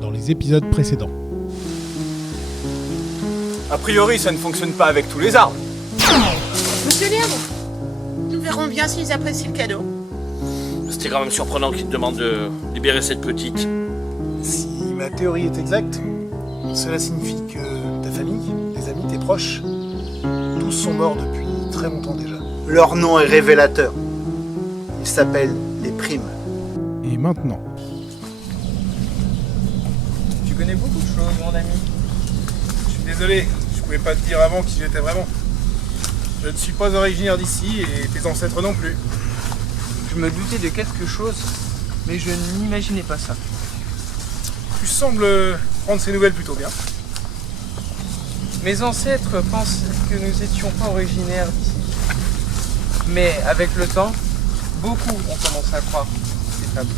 dans les épisodes précédents. A priori, ça ne fonctionne pas avec tous les arbres. Monsieur Lièvre, nous verrons bien s'ils apprécient le cadeau. C'était quand même surprenant qu'il te demande de libérer cette petite. Si ma théorie est exacte, cela signifie que ta famille, tes amis, tes proches, tous sont morts depuis très longtemps déjà. Leur nom est révélateur. Ils s'appellent les primes. Et maintenant, Tu connais beaucoup de choses, mon ami. Je suis désolé, je pouvais pas te dire avant qui j'étais vraiment. Je ne suis pas originaire d'ici et tes ancêtres non plus. Je me doutais de quelque chose, mais je n'imaginais pas ça. Tu sembles prendre ces nouvelles plutôt bien. Mes ancêtres pensent que nous étions pas originaires d'ici. Mais avec le temps, beaucoup ont commencé à croire ces fables.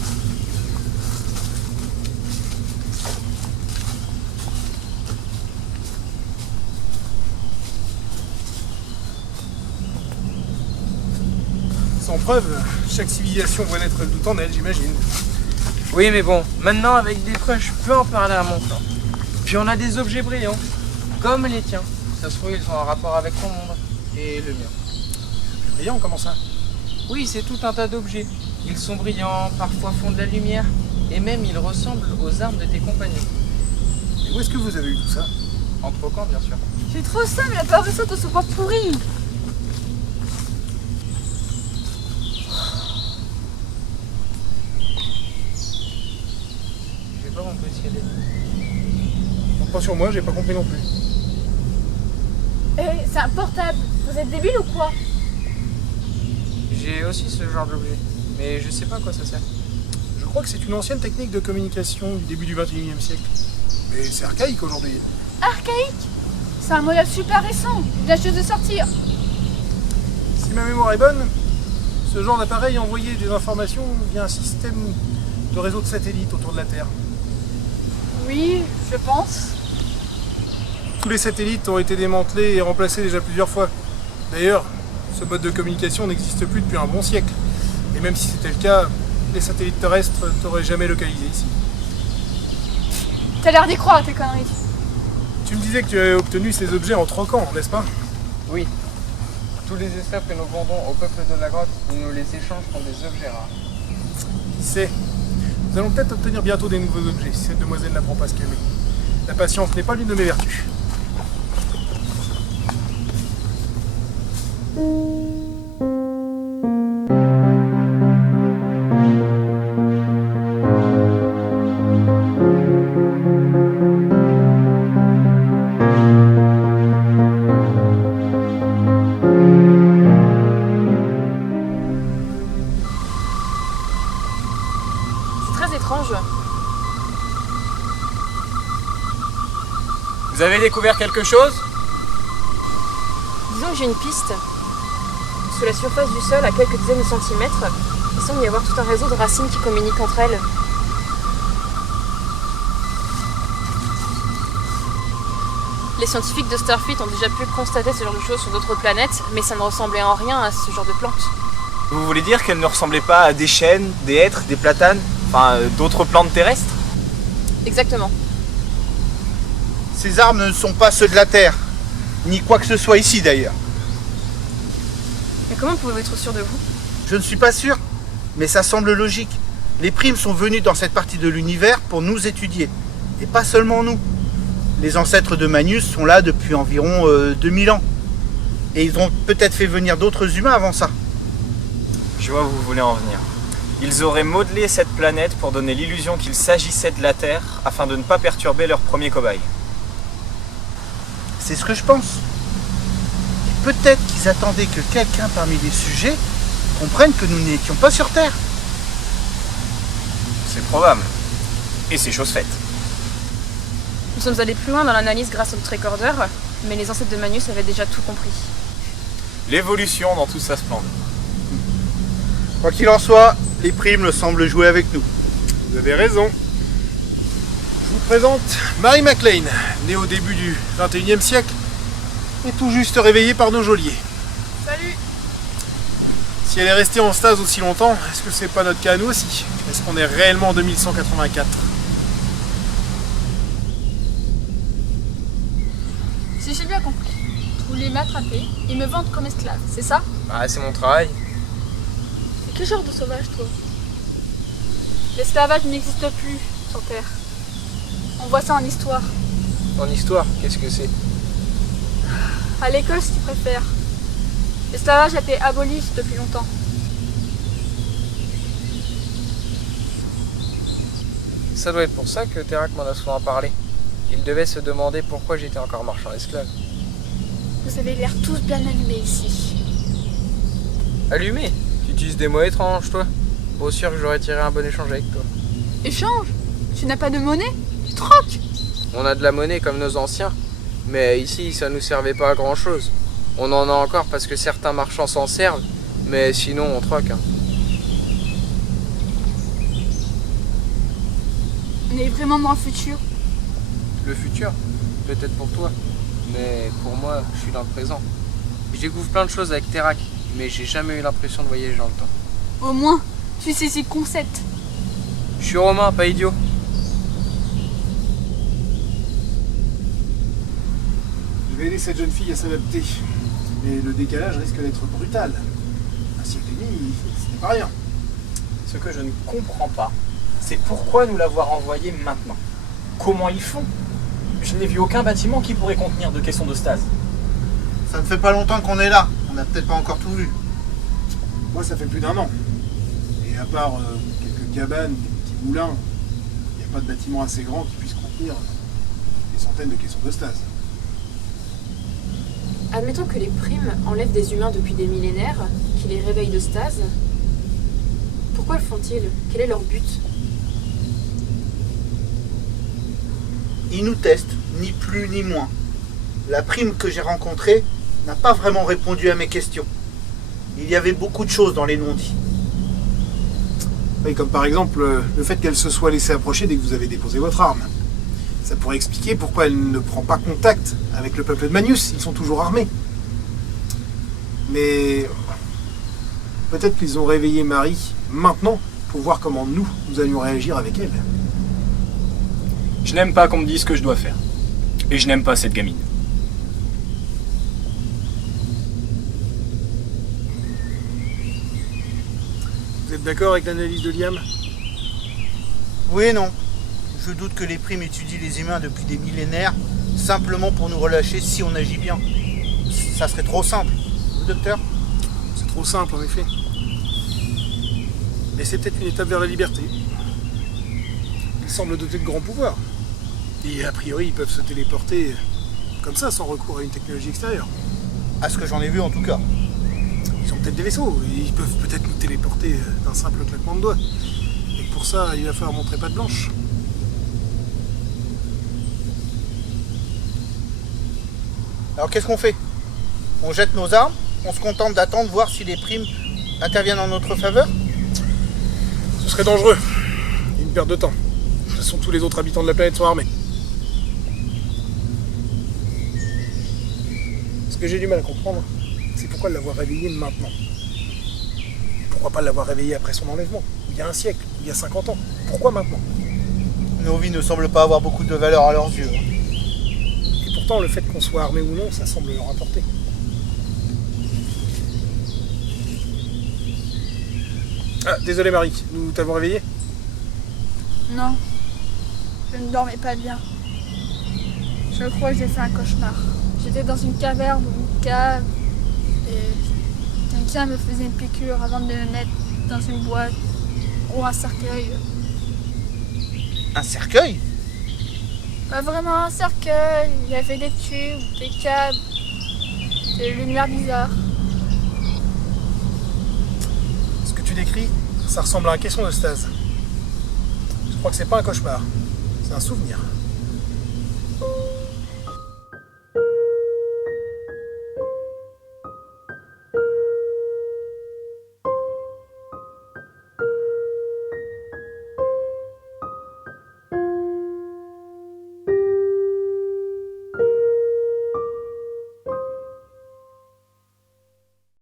Sans preuve, chaque civilisation voit naître le doute en elle, j'imagine. Oui, mais bon, maintenant avec des preuves, je peux en parler à mon clan. Puis on a des objets brillants, comme les tiens. Ça se trouve, ils ont un rapport avec ton monde et le mien. Brillant, comment ça? Oui, c'est tout un tas d'objets. Ils sont brillants, parfois font de la lumière, et même ils ressemblent aux armes de tes compagnons. Et où est-ce que vous avez eu tout ça? En troquant, bien sûr. C'est trop simple, la part de ça te soit pourri. J'ai pas compris ce qu'elle a dit. Compte pas sur moi, j'ai pas compris non plus. Eh, c'est un portable. Vous êtes débile ou quoi? J'ai aussi ce genre d'objet, mais je sais pas à quoi ça sert. Je crois que c'est une ancienne technique de communication du début du 21e siècle. Mais c'est archaïque aujourd'hui. Archaïque? C'est un modèle super récent. Il vient juste de sortir. Si ma mémoire est bonne, ce genre d'appareil envoyait des informations via un système de réseau de satellites autour de la Terre. Oui, je pense. Tous les satellites ont été démantelés et remplacés déjà plusieurs fois. D'ailleurs, ce mode de communication n'existe plus depuis un bon siècle. Et même si c'était le cas, les satellites terrestres t'auraient jamais localisé ici. T'as l'air d'y croire, tes conneries. Tu me disais que tu avais obtenu ces objets en troquant, n'est-ce pas? Oui. Tous les esclaves que nous vendons au peuple de la grotte, ils nous les échangent contre des objets rares. Qui sait? Nous allons peut-être obtenir bientôt des nouveaux objets, si cette demoiselle n'apprend pas à se calmer. La patience n'est pas l'une de mes vertus. C'est très étrange. Vous avez découvert quelque chose? Disons que j'ai une piste. Sous la surface du sol, à quelques dizaines de centimètres, il semble y avoir tout un réseau de racines qui communiquent entre elles. Les scientifiques de Starfleet ont déjà pu constater ce genre de choses sur d'autres planètes, mais ça ne ressemblait en rien à ce genre de plantes. Vous voulez dire qu'elle ne ressemblait pas à des chênes, des hêtres, des platanes, enfin d'autres plantes terrestres? Exactement. Ces arbres ne sont pas ceux de la Terre, ni quoi que ce soit ici d'ailleurs. Mais comment pouvez-vous être sûr de vous? Je ne suis pas sûr, mais ça semble logique. Les primes sont venus dans cette partie de l'univers pour nous étudier, et pas seulement nous. Les ancêtres de Magnus sont là depuis environ 2000 ans, et ils ont peut-être fait venir d'autres humains avant ça. Je vois où vous voulez en venir. Ils auraient modelé cette planète pour donner l'illusion qu'il s'agissait de la Terre afin de ne pas perturber leur premier cobaye. C'est ce que je pense. Et peut-être qu'ils attendaient que quelqu'un parmi les sujets comprenne que nous n'étions pas sur Terre. C'est probable. Et c'est chose faite. Nous sommes allés plus loin dans l'analyse grâce au tricorder, mais les ancêtres de Magnus avaient déjà tout compris. L'évolution dans toute sa splendeur. Quoi qu'il en soit, les primes semblent jouer avec nous. Vous avez raison. Je vous présente Mary MacLaine, née au début du 21e siècle et tout juste réveillée par nos geôliers. Salut! Si elle est restée en stase aussi longtemps, est-ce que c'est pas notre cas à nous aussi? Est-ce qu'on est réellement en 2184? j'ai bien compris. Vous voulez m'attraper et me vendre comme esclave, c'est ça? Ah, c'est mon travail. Et quel genre de sauvage, toi? L'esclavage n'existe plus sur Terre. On voit ça en histoire. En histoire, qu'est-ce que c'est? À l'école, si tu préfères. L'esclavage a été aboli depuis longtemps. Ça doit être pour ça que Terak m'en a souvent parlé. Il devait se demander pourquoi j'étais encore marchand esclave. Vous avez l'air tous bien allumés ici. Allumé? Tu utilises des mots étranges, toi? Pas sûr que j'aurais tiré un bon échange avec toi. Échange? Tu n'as pas de monnaie? Tu troques? On a de la monnaie comme nos anciens, mais ici ça nous servait pas à grand chose. On en a encore parce que certains marchands s'en servent, mais sinon on troque. Hein. On est vraiment dans le futur. Le futur, peut-être pour toi, mais pour moi, je suis dans le présent. Je découvre plein de choses avec Terak, mais j'ai jamais eu l'impression de voyager dans le temps. Au moins, tu saisis le concept. Je suis romain, pas idiot. Je vais aider cette jeune fille à s'adapter. Mais le décalage risque d'être brutal. Un siècle et demi, ce n'est pas rien. Ce que je ne comprends pas, c'est pourquoi nous l'avoir envoyé maintenant. Comment ils font? Je n'ai vu aucun bâtiment qui pourrait contenir de caissons de stase. Ça ne fait pas longtemps qu'on est là. On n'a peut-être pas encore tout vu. Moi, ça fait plus d'1 an. Et à part quelques cabanes, des petits moulins, il n'y a pas de bâtiment assez grand qui puisse contenir des centaines de caissons de stase. Admettons que les primes enlèvent des humains depuis des millénaires, qu'ils les réveillent de stase. Pourquoi le font-ils? Quel est leur but? Ils nous testent, ni plus ni moins. La prime que j'ai rencontrée n'a pas vraiment répondu à mes questions. Il y avait beaucoup de choses dans les non-dits. Oui, comme par exemple le fait qu'elle se soit laissée approcher dès que vous avez déposé votre arme. Ça pourrait expliquer pourquoi elle ne prend pas contact avec le peuple de Magnus. Ils sont toujours armés. Mais peut-être qu'ils ont réveillé Marie maintenant pour voir comment nous allions réagir avec elle. Je n'aime pas qu'on me dise ce que je dois faire. Et je n'aime pas cette gamine. Vous êtes d'accord avec l'analyse de Liam? Oui et non. Je doute que les primes étudient les humains depuis des millénaires, simplement pour nous relâcher si on agit bien. Ça serait trop simple. Le docteur? C'est trop simple en effet. Mais c'est peut-être une étape vers la liberté. Ils semblent dotés de grands pouvoirs. Et a priori, ils peuvent se téléporter comme ça, sans recours à une technologie extérieure. À ce que j'en ai vu en tout cas. Ils ont peut-être des vaisseaux, et ils peuvent peut-être nous téléporter d'un simple claquement de doigts. Et pour ça, il va falloir montrer patte blanche. Alors qu'est-ce qu'on fait? On jette nos armes? On se contente d'attendre, voir si les primes interviennent en notre faveur? Ce serait dangereux. Et une perte de temps. De toute façon, tous les autres habitants de la planète sont armés. Ce que j'ai du mal à comprendre, c'est pourquoi l'avoir réveillée maintenant. Pourquoi pas l'avoir réveillée après son enlèvement? Il y a un siècle, il y a 50 ans. Pourquoi maintenant? Nos vies ne semblent pas avoir beaucoup de valeur à leurs yeux. Et pourtant, le fait qu'on soit armé ou non, ça semble leur importer. Ah, désolé Marie, nous t'avons réveillé? Non, je ne dormais pas bien. Je crois que j'ai fait un cauchemar. J'étais dans une caverne ou une cave et quelqu'un me faisait une piqûre avant de me mettre dans une boîte ou un cercueil. Un cercueil? Pas vraiment un cercueil, il y avait des tubes, des câbles, des lumières bizarres. Ce que tu décris, ça ressemble à un caisson de stase. Je crois que c'est pas un cauchemar, c'est un souvenir.